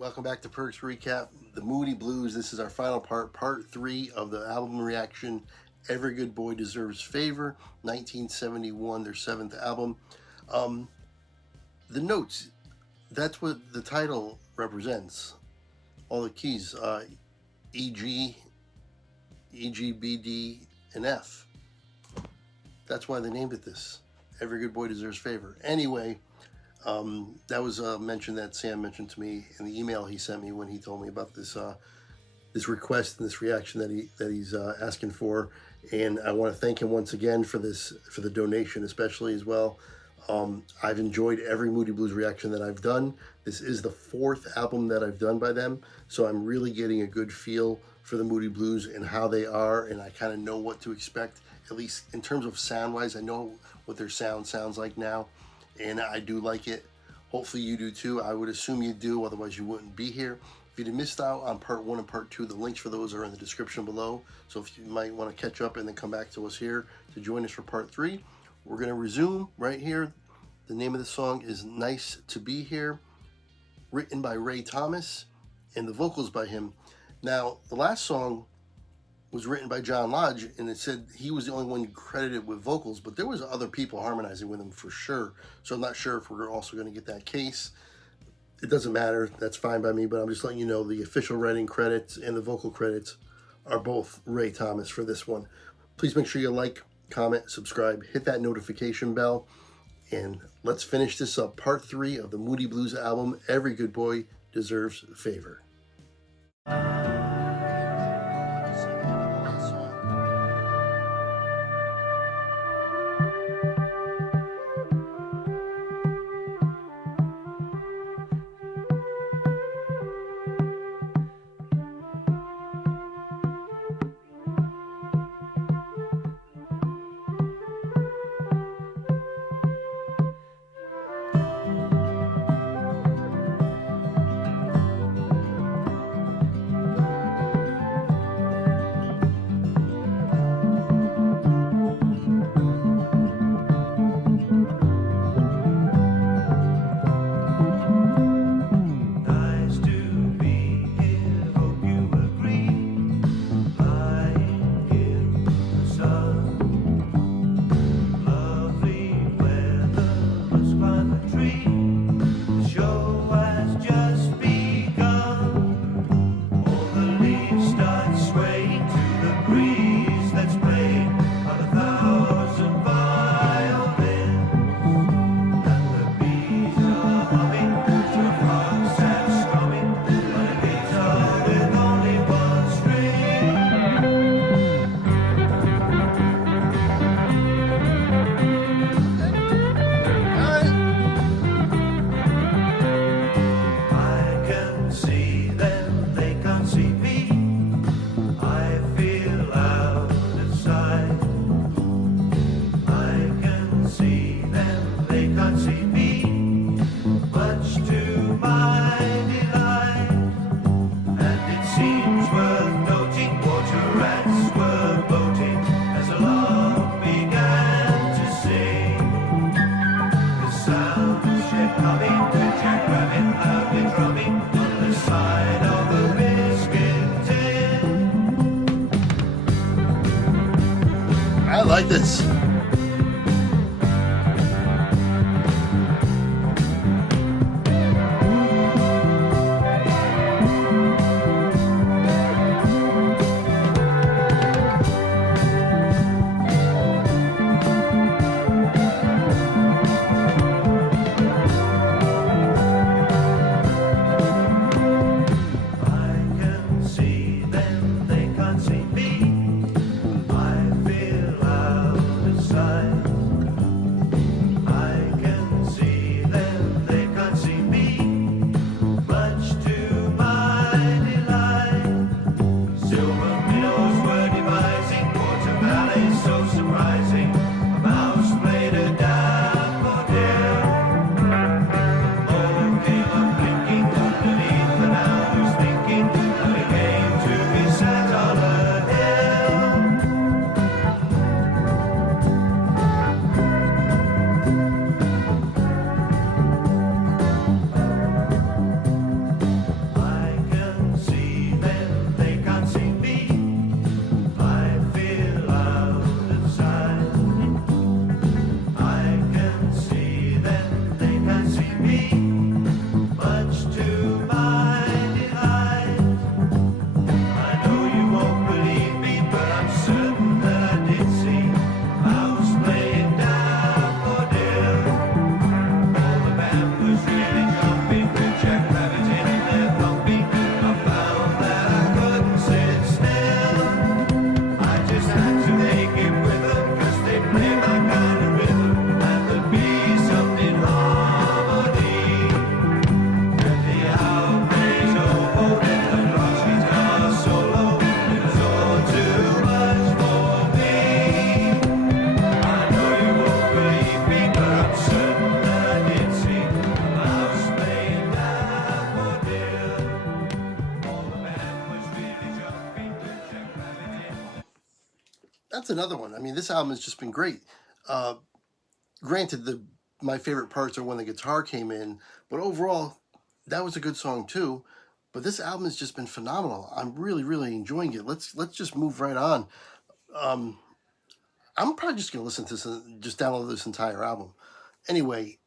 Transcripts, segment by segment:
Welcome back to Perks Recap, the Moody Blues. This is our final part 3 of the album reaction. Every Good Boy Deserves Favour, 1971, their 7th album. The notes, that's what the title represents. All the keys, E, G, B, D, and F. That's why they named it this. Every Good Boy Deserves Favour. Anyway, that was a mention that Sam mentioned to me in the email he sent me when he told me about this this request and this reaction that he's asking for. And I want to thank him once again for the donation, especially as well. I've enjoyed every Moody Blues reaction that I've done. This is the 4th album that I've done by them, so I'm really getting a good feel for the Moody Blues and how they are, and I kind of know what to expect, at least in terms of sound-wise. I know what their sound sounds like now, and I do like it. Hopefully you do too. I would assume you do, otherwise you wouldn't be here. If you missed out on part 1 and part 2, the links for those are in the description below. So if you might want to catch up and then come back to us here to join us for part 3, we're going to resume right here. The name of the song is Nice to Be Here, written by Ray Thomas, and the vocals by him. Now, the last song was written by John Lodge, and it said he was the only one credited with vocals, but there was other people harmonizing with him for sure. So I'm not sure if we're also going to get that case. It doesn't matter. That's fine by me, but I'm just letting you know the official writing credits and the vocal credits are both Ray Thomas for this one. Please make sure you like, comment, subscribe, hit that notification bell, and let's finish this up. Part 3 of the Moody Blues album, Every Good Boy Deserves Favour. I like this. that's another one. I mean, this album has just been great. Granted, my favorite parts are when the guitar came in, but overall, that was a good song too. But this album has just been phenomenal. I'm really, really enjoying it. Let's just move right on. I'm probably just gonna listen to this and just download this entire album. Anyway,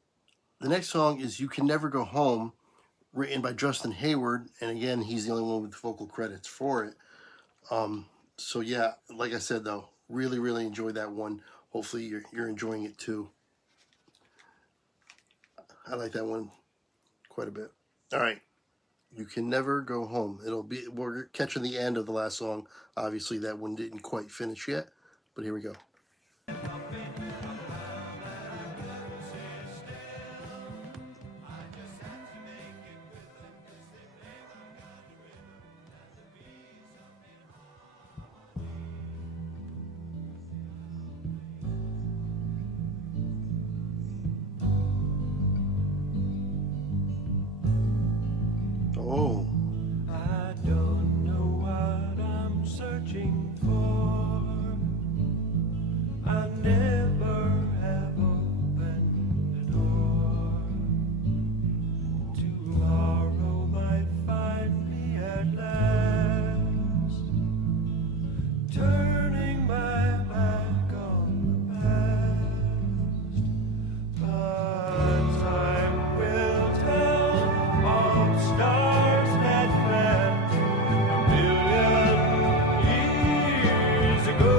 the next song is "You Can Never Go Home," written by Justin Hayward, and again, he's the only one with the vocal credits for it. So yeah, like I said though, really, really enjoyed that one. Hopefully you're enjoying it too. I like that one quite a bit. All right, "You Can Never Go Home." We're catching the end of the last song. Obviously, that one didn't quite finish yet, but here we go. Oh. I don't know what I'm searching for. I never have opened the door. Tomorrow might find me at last, turning my back on the past. But time will tell of stars that fell a million years ago.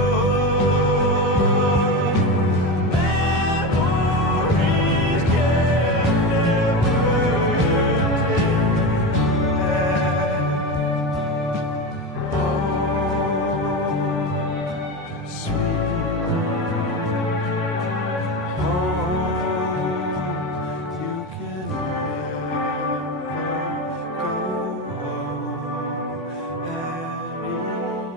Memories can never take home, sweet home. You can never go home anymore.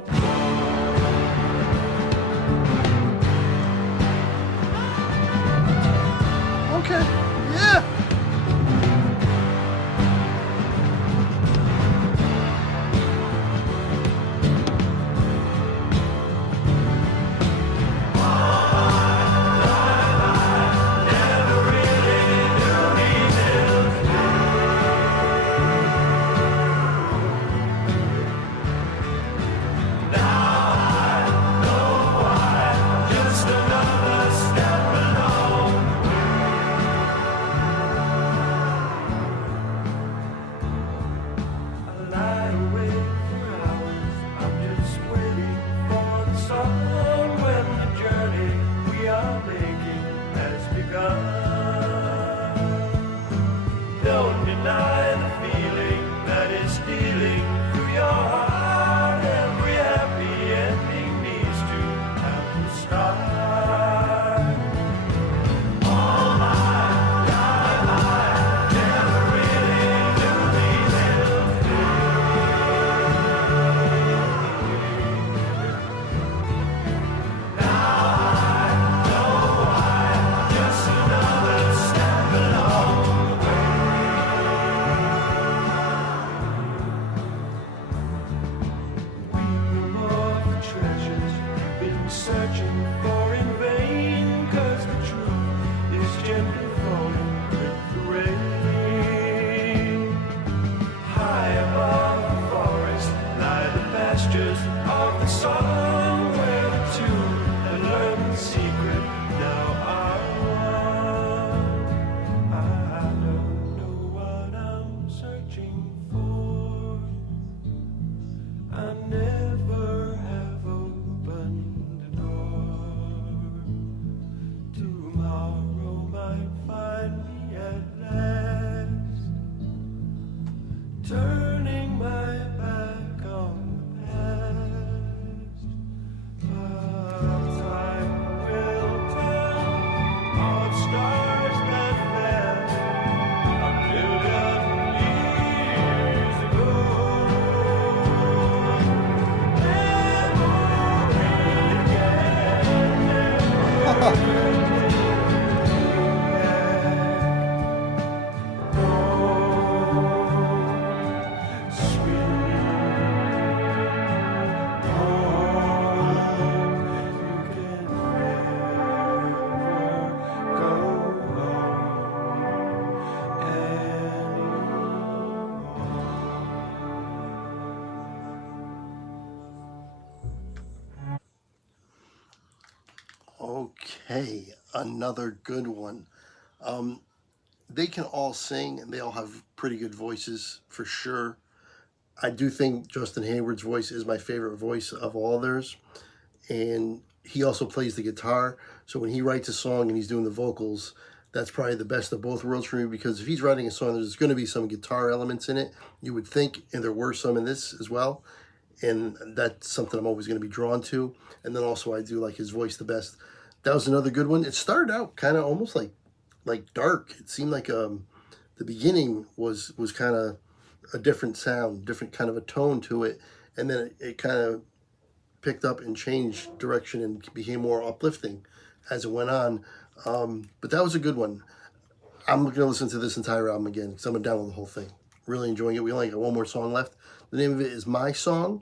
Okay. Yeah. Just another step along. I lie awake for hours. I'm just waiting for the sun when the journey we are making has begun. Don't deny the feeling that is stealing through your heart. Every happy ending needs to have the start. All my life, I never really knew these hills. Now I know why. Just another step along the way. Okay, another good one. They can all sing and they all have pretty good voices for sure. I do think Justin Hayward's voice is my favorite voice of all theirs. And he also plays the guitar. So when he writes a song and he's doing the vocals, that's probably the best of both worlds for me, because if he's writing a song, there's going to be some guitar elements in it, you would think, and there were some in this as well. And that's something I'm always going to be drawn to. And then also I do like his voice the best. That was another good one. It started out kind of almost like dark. It seemed like the beginning was kind of a different sound, different kind of a tone to it, and then it kind of picked up and changed direction and became more uplifting as it went on. But that was a good one. I'm going to listen to this entire album again because I'm going to download the whole thing. Really enjoying it. We only got one more song left. The name of it is My Song,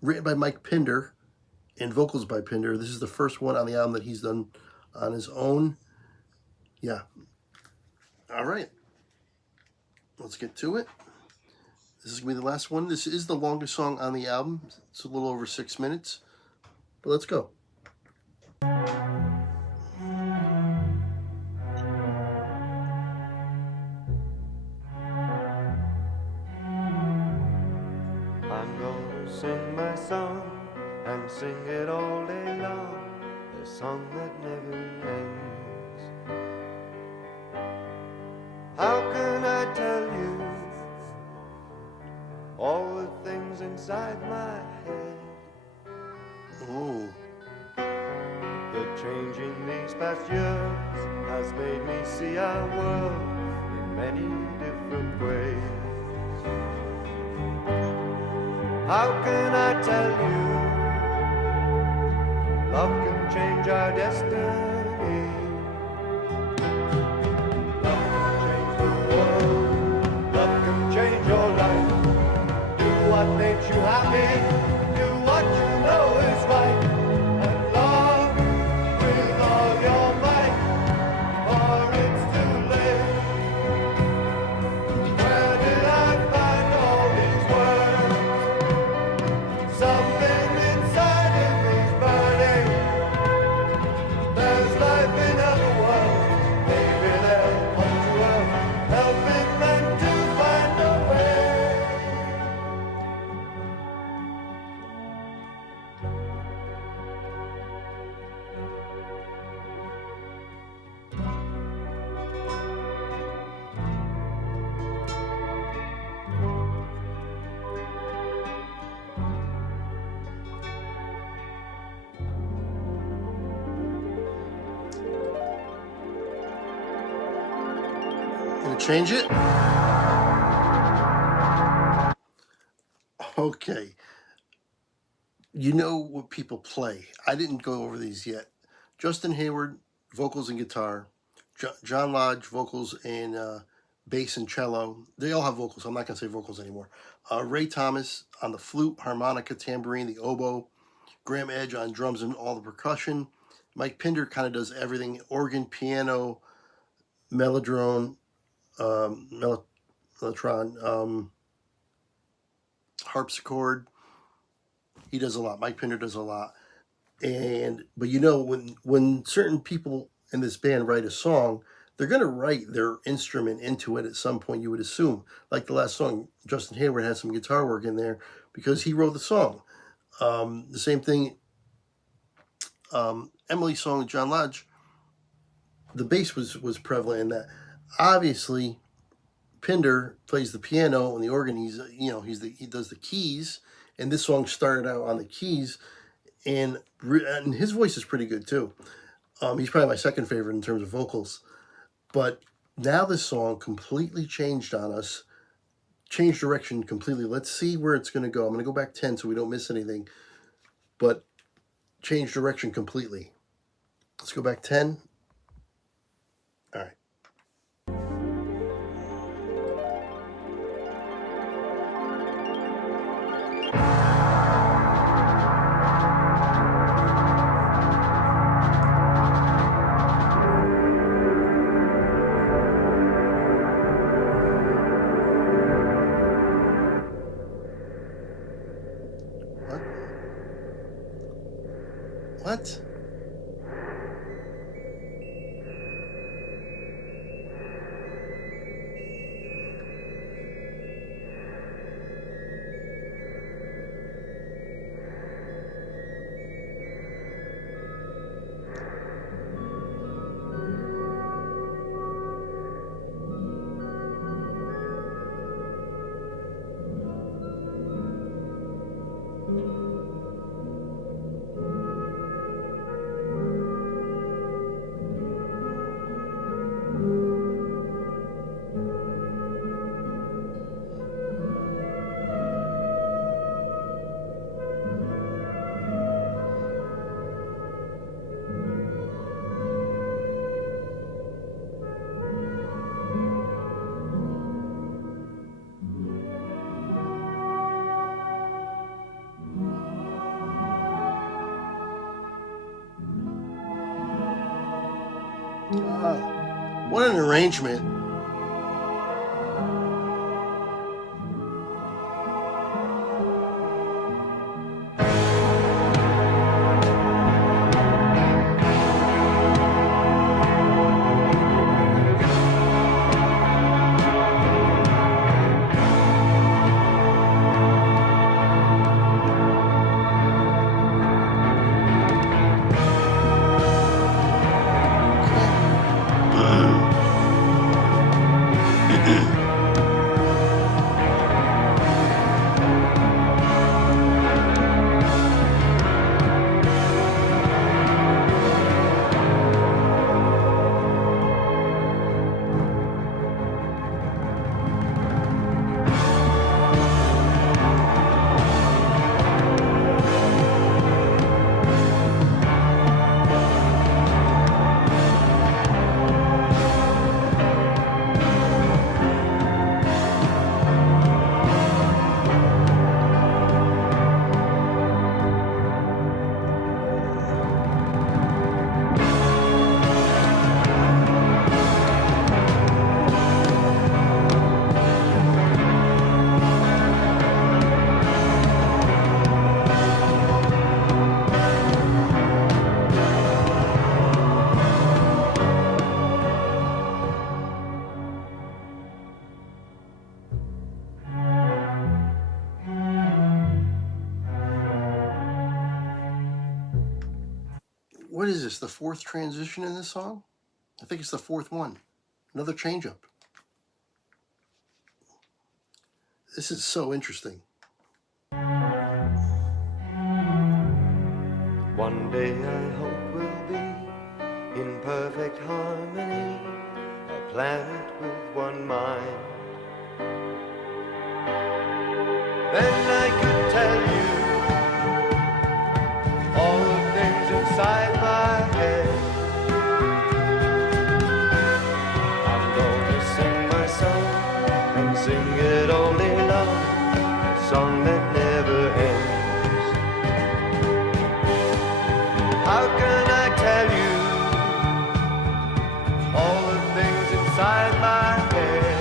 written by Mike Pinder and vocals by Pinder. This is the first one on the album that he's done on his own. Yeah. All right. Let's get to it. This is going to be the last one. This is the longest song on the album. It's a little over 6 minutes. But let's go. I'm gonna sing my song and sing it all day long, a song that never ends. How can I tell you all the things inside my head? Oh, The change in these past years has made me see our world in many different ways. How can I tell you love can change our destiny? Love can change the world, love can change your life. Do what makes you happy, do what you know is right, and love with all your might, or it's too late. Where did I find all these words? Something inside of me's burning. There's life in other worlds. Maybe they'll come to earth, helping men to find a way. gonna change it. Okay. You know what people play. I didn't go over these yet. Justin Hayward, vocals and guitar. John Lodge, vocals and bass and cello. They all have vocals. I'm not going to say vocals anymore. Ray Thomas on the flute, harmonica, tambourine, the oboe. Graham Edge on drums and all the percussion. Mike Pinder kind of does everything. Organ, piano, mellotron, harpsichord. He does a lot. Mike Pinder does a lot. But you know, when certain people in this band write a song, they're going to write their instrument into it at some point, you would assume. Like the last song, Justin Hayward had some guitar work in there because he wrote the song. The same thing, Emily's song with John Lodge, the bass was prevalent in that. Obviously, Pinder plays the piano and the organ. He does the keys, and this song started out on the keys, and his voice is pretty good too. He's probably my second favorite in terms of vocals. But now this song completely changed on us, changed direction completely. Let's see where it's going to go. I'm going to go back 10 so we don't miss anything. But changed direction completely. Let's go back 10. All right. What? arrangement. What is this, the fourth transition in this song? I think it's the fourth one. Another change up. This is so interesting. One day I hope we'll be in perfect harmony, a planet with one mind. Then I could tell you all the things inside my head. I'm gonna sing my song and sing it all day long, a song that never ends. How can I tell you all the things inside my head?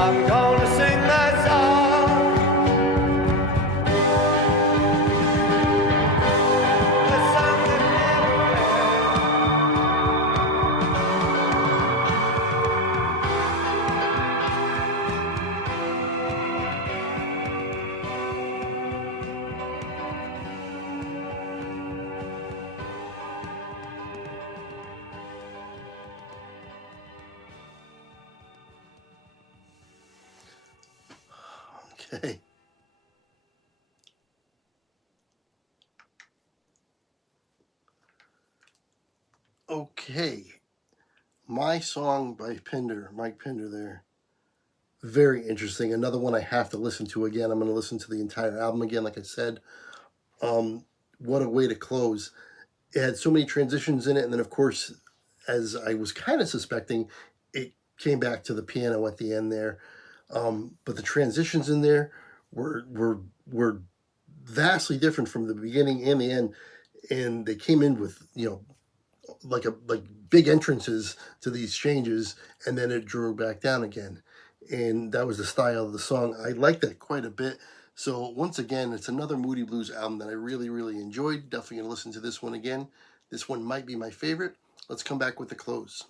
I'm gonna sing my song, a song that never Okay. Okay. My Song by Mike Pinder there. Very interesting. Another one I have to listen to again. I'm going to listen to the entire album again, like I said. What a way to close. It had so many transitions in it, and then, of course, as I was kind of suspecting, it came back to the piano at the end there. But the transitions in there were vastly different from the beginning and the end, and they came in with, you know, like big entrances to these changes, and then it drew back down again, and that was the style of the song. I liked that quite a bit. So once again, it's another Moody Blues album that I really enjoyed. Definitely gonna listen to this one again. This one might be my favorite. Let's come back with the close.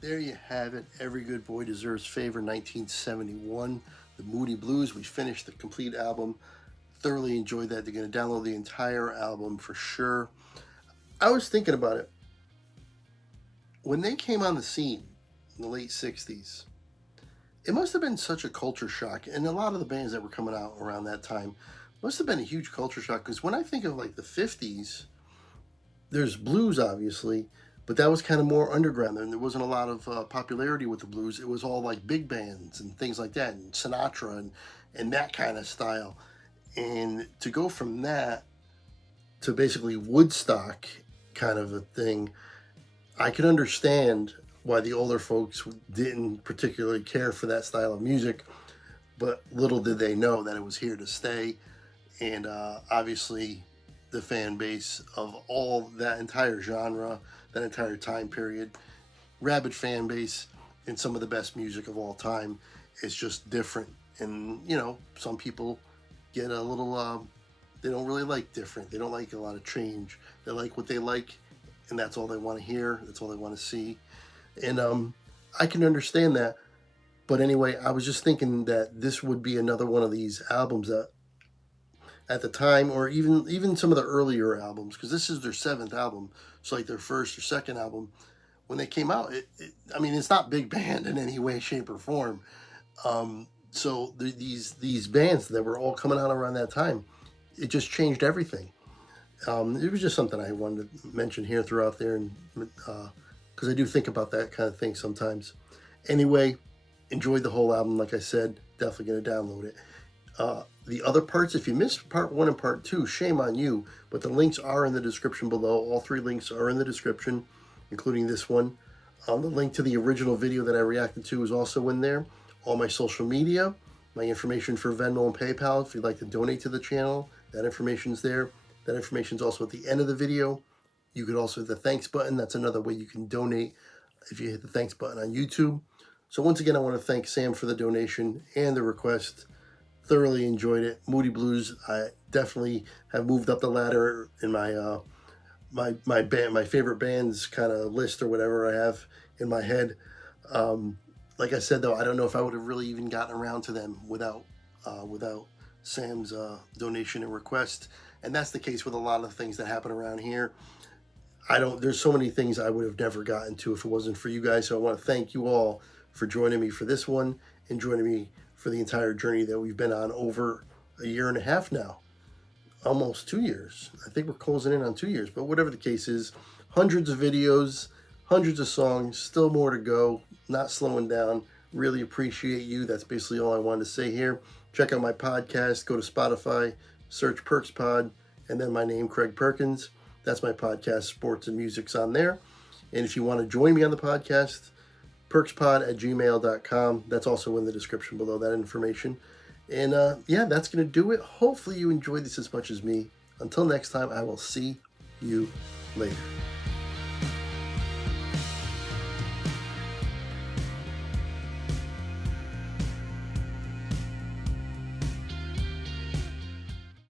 There you have it. Every Good Boy Deserves Favour, 1971. The Moody Blues. We finished the complete album. Thoroughly enjoyed that. They're going to download the entire album for sure. I was thinking about it. When they came on the scene in the late 60s, it must have been such a culture shock. And a lot of the bands that were coming out around that time must have been a huge culture shock. Because when I think of like the 50s, there's blues, obviously, but that was kind of more underground, and there wasn't a lot of popularity with the blues. It was all like big bands and things like that, and Sinatra and that kind of style. And to go from that to basically Woodstock kind of a thing, I could understand why the older folks didn't particularly care for that style of music, but little did they know that it was here to stay. And obviously, the fan base of all that entire genre, that entire time period. Rabid fan base and some of the best music of all time. It's just different. And, you know, some people get a little, they don't really like different. They don't like a lot of change. They like what they like, and that's all they want to hear. That's all they want to see. And I can understand that. But anyway, I was just thinking that this would be another one of these albums that at the time, or even some of the earlier albums, because this is their 7th album, so like their first or second album, when they came out, I mean, it's not big band in any way, shape, or form. So these bands that were all coming out around that time, it just changed everything. It was just something I wanted to mention here throughout there, and because I do think about that kind of thing sometimes. Anyway, enjoyed the whole album. Like I said, definitely going to download it. The other parts, if you missed part 1 and part 2, shame on you, but the links are in the description below. All 3 links are in the description, including this one. The link to the original video that I reacted to is also in there. All my social media, my information for Venmo and PayPal, if you'd like to donate to the channel, that information's there. That information's also at the end of the video. You could also hit the thanks button. That's another way you can donate if you hit the thanks button on YouTube. So once again, I want to thank Sam for the donation and the request. Thoroughly enjoyed it. Moody Blues, I definitely have moved up the ladder in my my favorite bands kind of list or whatever I have in my head. Like I said though, I don't know if I would have really even gotten around to them without Sam's donation and request. And that's the case with a lot of things that happen around here. There's so many things I would have never gotten to if it wasn't for you guys. So I want to thank you all for joining me for this one and joining me for the entire journey that we've been on over a year and a half now. Almost 2 years. I think we're closing in on 2 years, but whatever the case is, hundreds of videos, hundreds of songs, still more to go, not slowing down. Really appreciate you. That's basically all I wanted to say here. Check out my podcast, go to Spotify, search Perk'S POD, and then my name, Craig Perkins. That's my podcast, Sports and Music's on there. And if you want to join me on the podcast, PerksPod@gmail.com. That's also in the description below, that information. And yeah, that's going to do it. Hopefully you enjoyed this as much as me. Until next time, I will see you later.